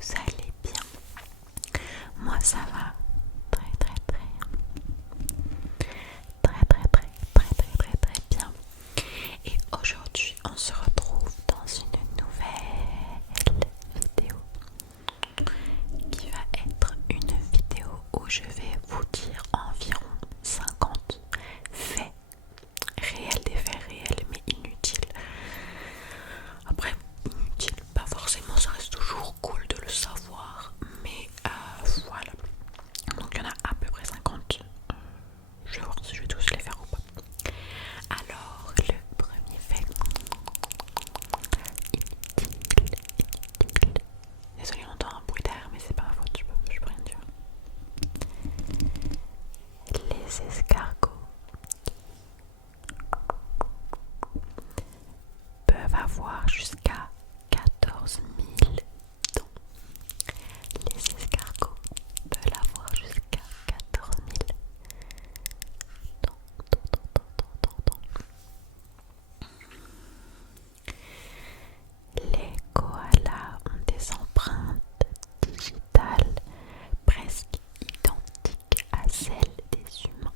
vous allez bien. Moi ça va très très très très très très très très très très bien. Et aujourd'hui on se retrouve dans une nouvelle vidéo qui va être une vidéo où je vais vous dire environ 50 faits réels, des faits réels mais inutiles. Après, inutile, pas forcément, ça reste toujours cool de le savoir, mais voilà. Donc il y en a à peu près 50. Je vais voir si je vais tous les faire ou pas. Alors, le premier fait inutile. Désolée, on entend un bruit d'air, mais c'est pas ma faute, je peux rien dire. Les escargots peuvent avoir jusqu'à 14 000 dents. Les escargots peuvent avoir jusqu'à 14 000 dents. Les koalas ont des empreintes digitales presque identiques à celles des humains.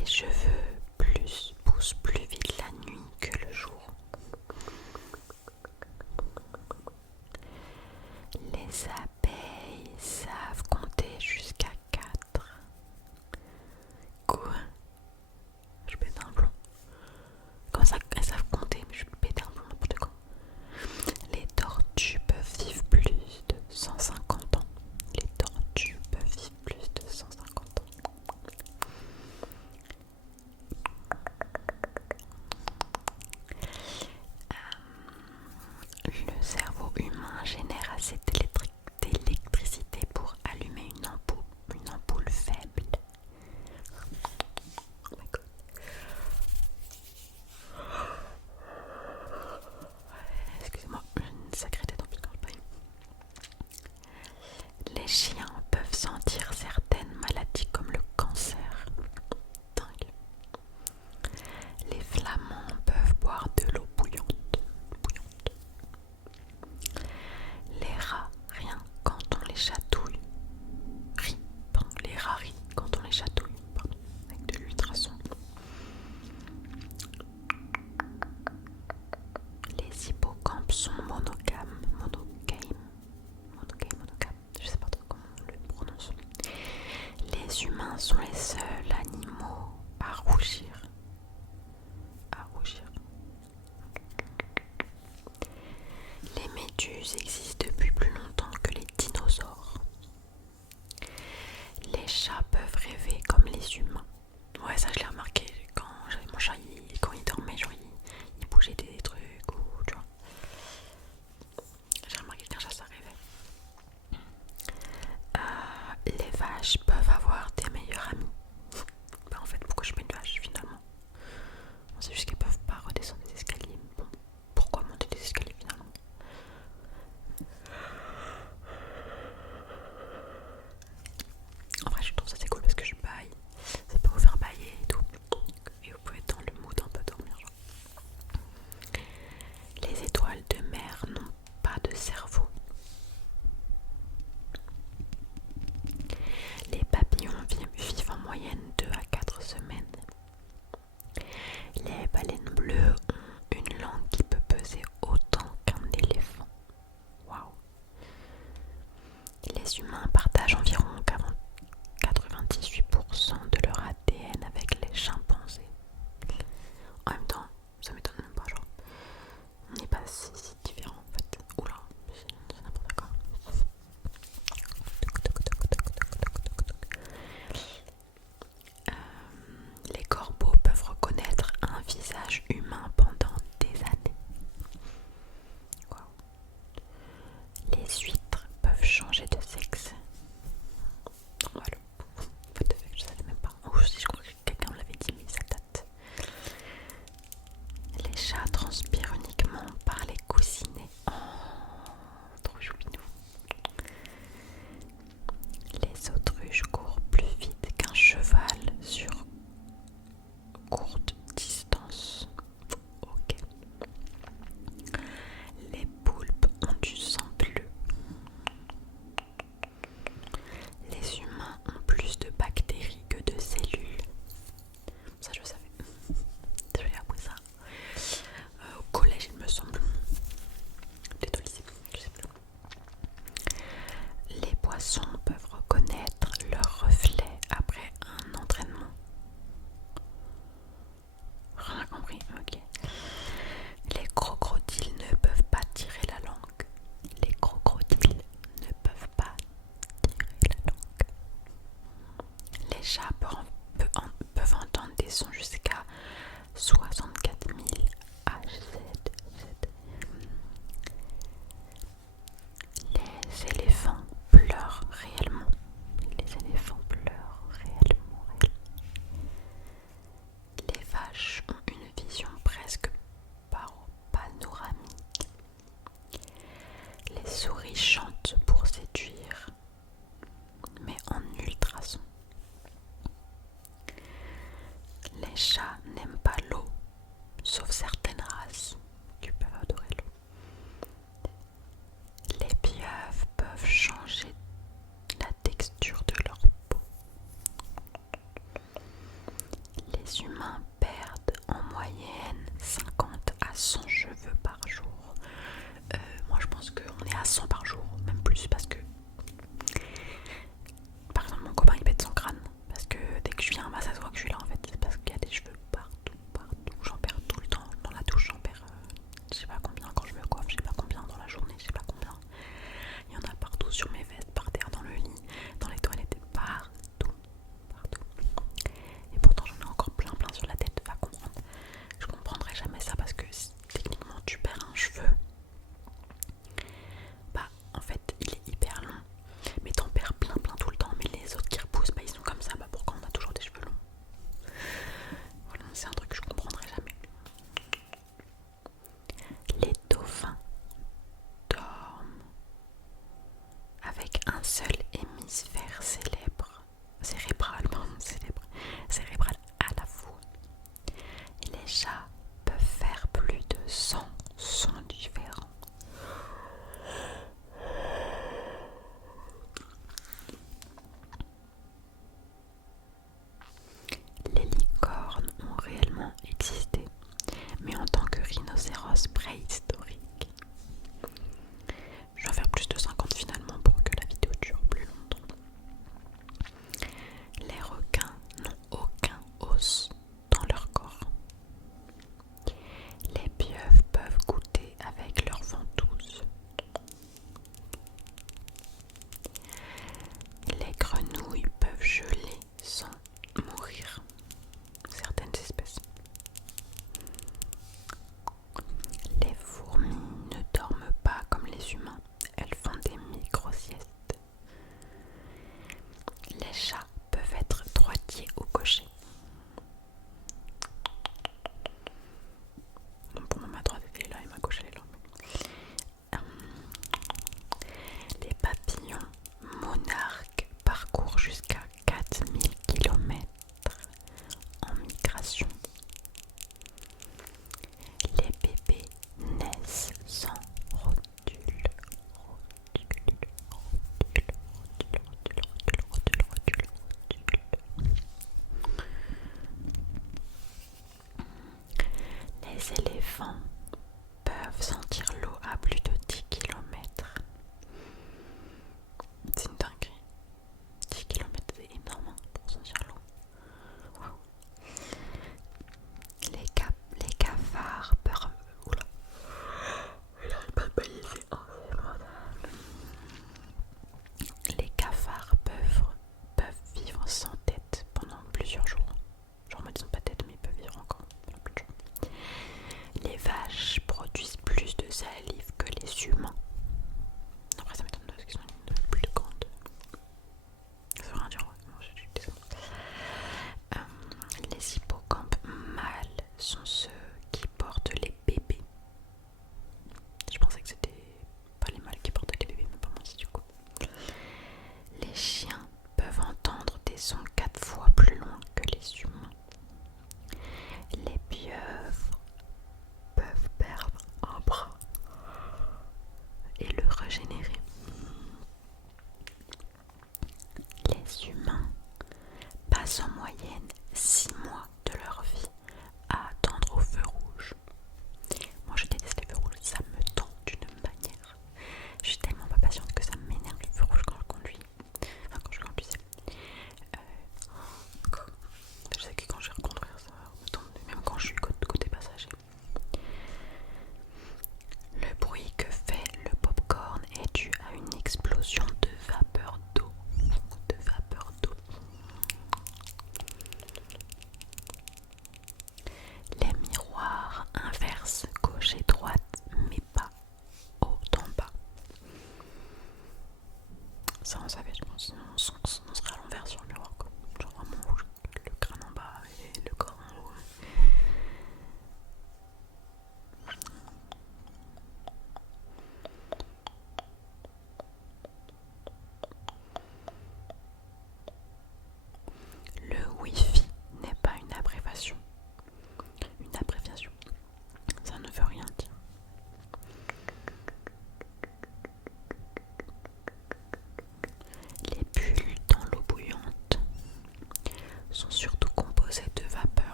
Les cheveux poussent plus vite la nuit que le jour. Les abeilles savent compter jusqu'à 4. Quoi? Je pète un plomb. Comment ça, elles savent compter, mais je pète un plomb, n'importe quoi. Les tortues peuvent vivre plus de 150 ans. Les tortues peuvent vivre plus de 150 ans. Le cerveau humain génère assez d'électricité pour allumer une ampoule faible. Oh my God. Excusez-moi, j'ai une sacrée tête en plus quand je parle. Les chiens peuvent sentir certaines maladies comme le cancer. Dingue. Les flamands peuvent boire de l'eau bouillante. Les rats, rien quand on les chatouille. Les rats rient quand on les chatouille. Avec de l'ultrason. Les hippocampes sont monogames. Je sais pas trop comment on le prononce. Les humains sont les seuls animaux à rougir. Les méduses existent depuis plus longtemps que les dinosaures. Les chats peuvent rêver comme les humains. Ouais, ça je l'ai remarqué quand j'avais mon chat, quand il dormait, genre il bougeait des trucs ou tu vois. J'ai remarqué qu'un chat ça rêvait. Les vaches peuvent avoir des meilleurs amis. Bah en fait, pourquoi je mets une vache finalement? C'est juste qu'elles peuvent pas redescendre des escaliers. Bon, pourquoi monter des escaliers finalement? En vrai, je trouve ça c'est cool parce que je baille. Ça peut vous faire bailler et tout. Et vous pouvez être dans le mood un peu dormir. Genre. Les étoiles de mer n'ont pas de cerveau. Les papillons vivent en moyenne 2 à 4 semaines. Les baleines bleues ont une langue qui peut peser autant qu'un éléphant. Waouh! Les humains partagent environ 98% de leur ADN avec les chimpanzés. En même temps, ça m'étonne même pas, genre. On n'est pas si différents en fait. Oula, c'est n'importe quoi. Les corbeaux peuvent reconnaître un visage humain pendant des années. Wow. Les huîtres peuvent changer de sexe. Voilà. Je savais même pas. Ou si je crois que quelqu'un me l'avait dit, mais ça date. Les chats transpirent uniquement par les coussinets. Oh, trop choupinou. Les autruches courent plus vite qu'un cheval sur courte distance. Ok. Les poulpes ont du sang bleu. Les humains ont plus de bactéries que de cellules. Ça je savais. J'avais appris ça au collège il me semble. Peut-être au lycée, je sais plus. Les poissons peuvent reconnaître leur reflet après un entraînement. Rien compris, ok. Les crocodiles ne peuvent pas tirer la langue. Les crocodiles ne peuvent pas tirer la langue. Les chats peuvent entendre des sons jusqu'à 64 000 Hz. Les éléphants pleurent réellement. Les éléphants pleurent réellement. Les vaches ont une vision presque panoramique. Les souris chantent pour séduire, mais en ultrason. Les chats n'aiment pas l'eau, sauf certaines races qui peuvent adorer l'eau. Les pieuvres peuvent changer la texture de leur peau. les humains perdent en moyenne 50 à 100 cheveux par jour. Moi je pense qu'on est à 100 par jour, même plus, parce que par exemple mon copain il pète son crâne parce que dès que je viens, bah ça se voit que je suis là en fait. C'est parce qu'il y a des cheveux partout, j'en perds tout le temps. Dans la douche j'en perds je sais pas combien, quand je me coiffe je sais pas combien, dans la journée je sais pas combien. Il y en a partout sur mes vestes, par terre, dans le lit, dans les toilettes, partout. Et pourtant j'en ai encore plein sur la tête, va comprendre. Je comprendrai jamais ça parce que techniquement tu perds un cheveu, bah en fait il est hyper long, mais t'en perds plein tout le temps. Mais les autres qui repoussent, bah ils sont comme ça, bah pourquoi on a toujours des cheveux longs? Voilà, c'est un truc que je comprendrai jamais. Les dauphins dorment avec un seul hémisphère cérébral à la fois. Les chats peuvent faire plus de 100 sons différents. Les licornes ont réellement existé, mais en tant que rhinocéros préhistorique. Je vais en faire plus de 50 finalement pour que la vidéo dure plus longtemps. Les requins n'ont aucun os dans leur corps. Les pieuvres peuvent goûter avec leurs ventouses. Les grenouilles peuvent geler sans mourir. Certaines espèces. Les fourmis ne dorment pas comme les humains. Elles font des micro-siestes. Les chats peuvent être droitiers ou gauchers. Pour moi, ma droite elle est là et ma gauche elle est là. Les papillons monarques parcourent jusqu'à 4000 km en migration. Les bébés naissent sans rotule. Les éléphants peuvent sentir l'eau à plus de 10 km. C'est une dinguerie. 10 km c'est énorme pour sentir l'eau. Wow. Les cafards peuvent... Oula. Les cafards peuvent vivre sans tête pendant plusieurs jours. Genre, ils n'ont pas de tête, mais ils peuvent vivre encore pendant plus de jours. Les vaches produisent plus de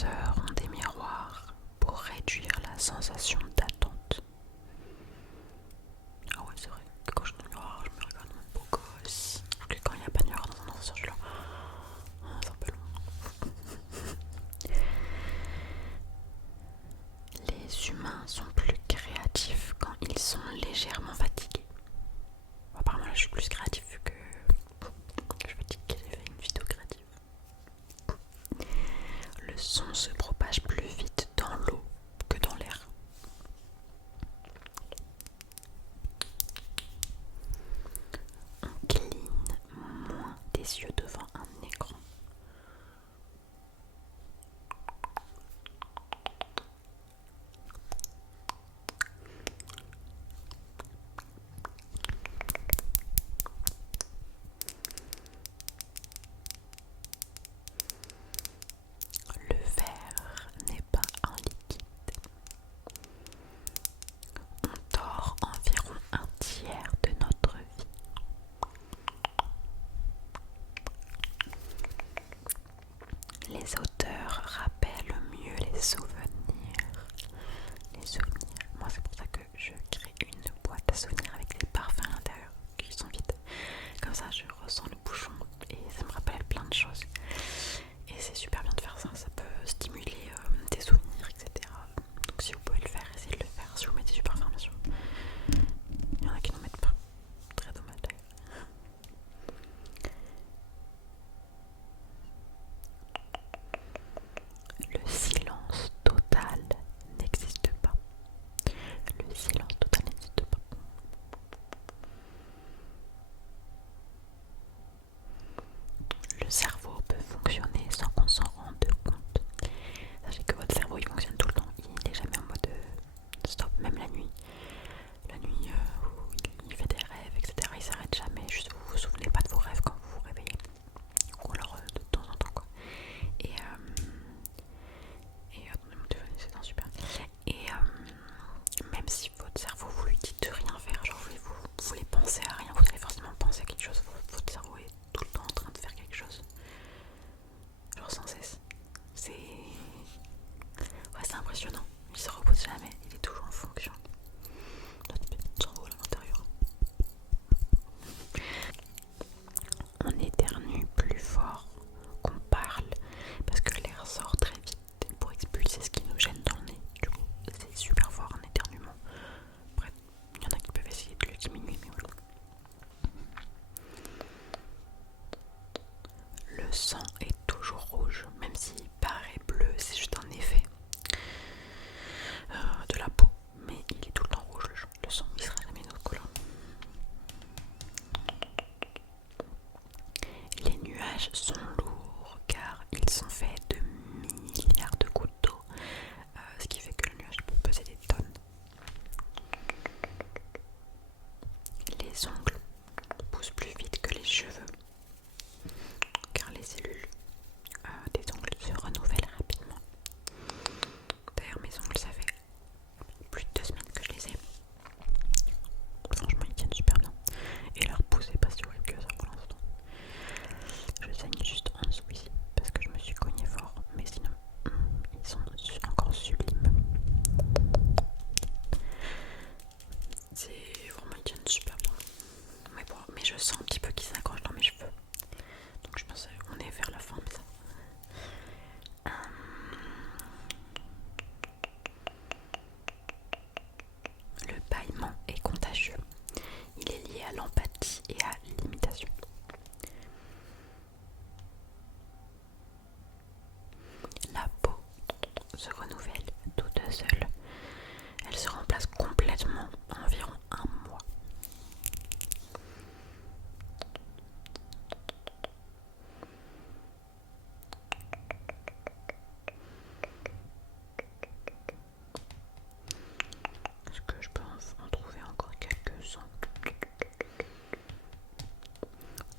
ascenseurs ont des miroirs pour réduire la sensation d'attente. Ah ouais, c'est vrai que quand je suis dans le miroir, je me regarde mon beau gosse. Parce que quand il n'y a pas de miroir dans un ascenseur, je suis là. Oh, c'est un peu long. Les humains sont plus créatifs quand ils sont légèrement fatigués. Apparemment là je suis plus créatif vu que je me dis que j'ai fait une vidéo créative. Le son se propage plus vite dans l'eau que dans l'air. On cligne moins des yeux devant un écran. Le verre n'est pas un liquide. On dort environ un tiers de notre vie. Les auteurs rappellent mieux les souvenirs. Les souvenirs. Moi c'est pour ça que je crée une boîte à souvenirs avec des parfums à l'intérieur qui sont vides. Comme ça je ressens le bouchon et ça me rappelle plein de choses. Et c'est super bien de faire ça, ça peut stimuler des souvenirs, etc. Donc si vous pouvez le faire, essayez de le faire. Si vous mettez du parfum bien sûr. Il y en a qui n'en mettent pas. Très dommage d'ailleurs. Le silence total n'existe pas. Le silence total n'existe pas. Le cerveau peut fonctionner sans qu'on s'en rende compte. Sachez que votre cerveau il fonctionne tout le temps. Il n'est jamais en mode stop, même la nuit. La nuit où il fait des rêves, etc. Il s'arrête jamais. Juste vous vous souvenez pas de vos rêves quand vous vous réveillez. Ou alors de temps en temps quoi. Et attendez, mon téléphone c'est un super. Et même si votre cerveau vous lui dites de rien faire, genre vous voulez penser à rien, vous allez forcément penser à quelque chose. Votre cerveau est tout le temps en train de faire quelque chose. Genre sans cesse. C'est impressionnant. Il se repose jamais, il est toujours en fonction. Notre petit cerveau à l'intérieur. On éternue plus fort qu'on parle parce que l'air sort très vite pour expulser ce qui nous gêne dans le nez. Du coup, c'est super fort un éternuement. Après, il y en a qui peuvent essayer de le diminuer, mais voilà. Le sang est toujours rouge, même s'il paraît bleu, c'est juste un effet de la peau. Mais il est tout le temps rouge, le sang, il sera jamais notre couleur. Les nuages sont lourds car ils sont faits de milliards de gouttes d'eau, ce qui fait que le nuage peut peser des tonnes. Les ongles poussent plus vite que les cheveux car les cellules des ongles se renouvellent rapidement. D'ailleurs mes ongles ça fait plus de 2 semaines que je les ai. Franchement ils tiennent super bien. Et leur pouce est pas si horrible que ça pour l'instant. Je saigne juste en dessous ici parce que je me suis cogné fort, mais sinon ils sont encore sublimes. C'est vraiment, ils tiennent super bien. Mais bon, mais je sens un petit peu qu'ils s'accrochent dans mes cheveux. Donc je pense qu'on est vers la fin, mais ça. Le bâillement est contagieux. Il est lié à l'empathie et à l'imitation. La peau se renouvelle toute seule. Elle se remplace complètement en environ un mois. Est-ce que je peux en trouver encore quelques-uns?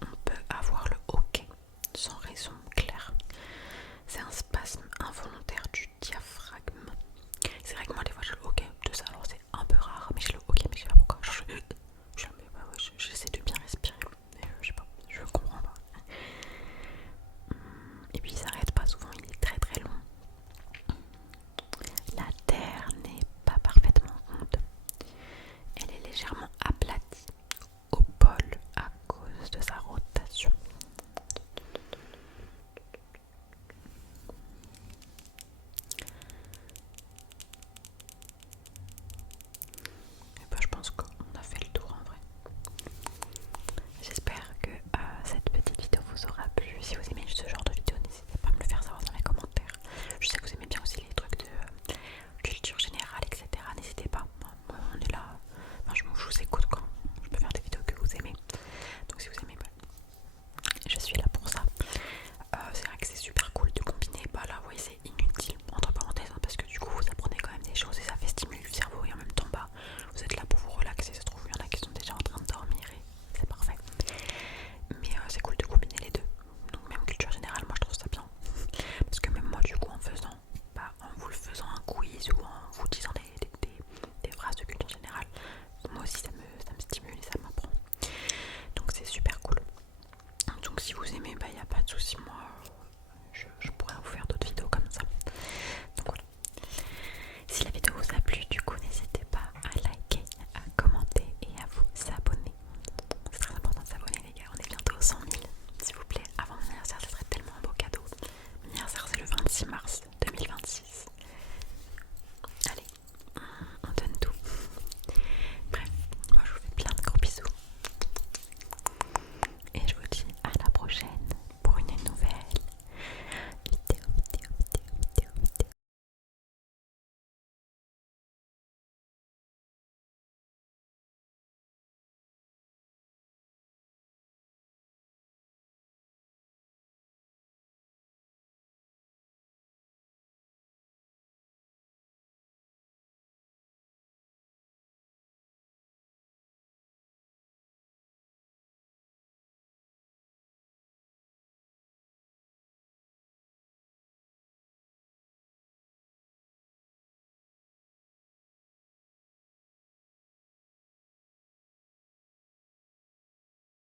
On peut avoir le hoquet sans raison claire. C'est un spasme involontaire du diaphragme. C'est vrai que moi des fois j'ai le hoquet de ça, alors c'est un peu rare, mais j'ai le hoquet, mais je sais pas pourquoi. J'essaie de bien respirer, mais je sais pas, je comprends pas. Et puis il s'arrête pas souvent, il est très très long. Donc si vous aimez